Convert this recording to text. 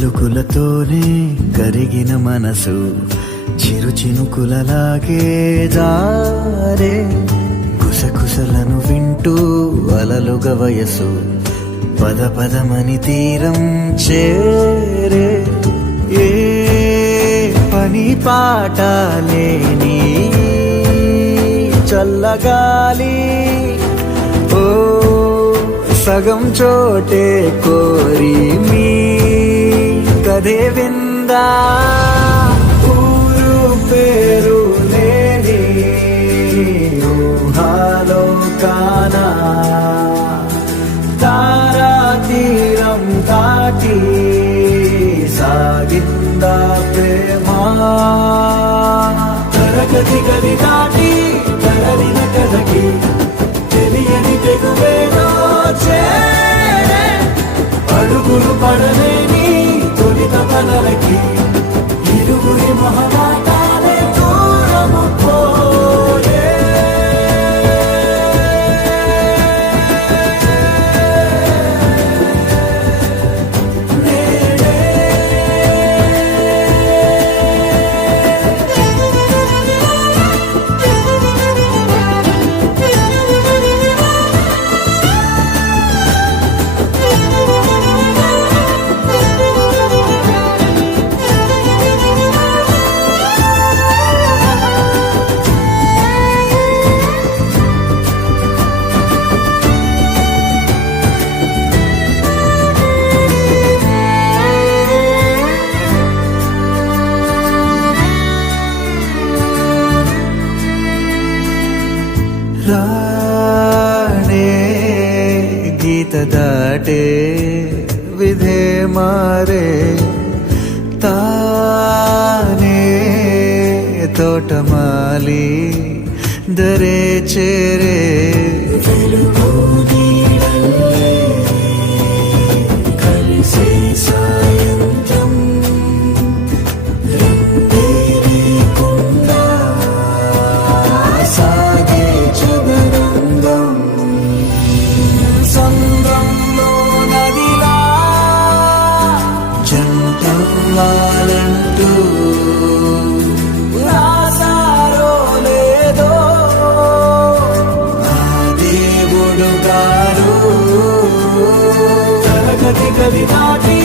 పలుకులతోనే కరిగిన మనసు చిరు చినుకులలాగే జారే కుసకుసలను వింటూ అలలుగ వయసు పద పదమని తీరం చేరే ఏ పని పాట లేని చల్లగాలి ఓ సగం చోటే కోరి మీ కథే విందా ఊరు పేరు లేని ఊహాలో కానా తారా తీరం దాటి సాగిందా ప్రేమా తరగతి గది దాటి తరలిన కథకి తెలియని తెగువేదో చేరే అడుగులు పడలేని తొలిత పదలకి ఇరుగురి మహమాటాలే దూరము పోయే రాణే గీత దాటే విధే మారే తానే తోటమాలి దరే చేరే వెలుగు నీడల్లే కలిసే సాయంత్రం వాలంటూ రాసారో లేదో ఆ దేవుడు గారు తరగతి గది దాటి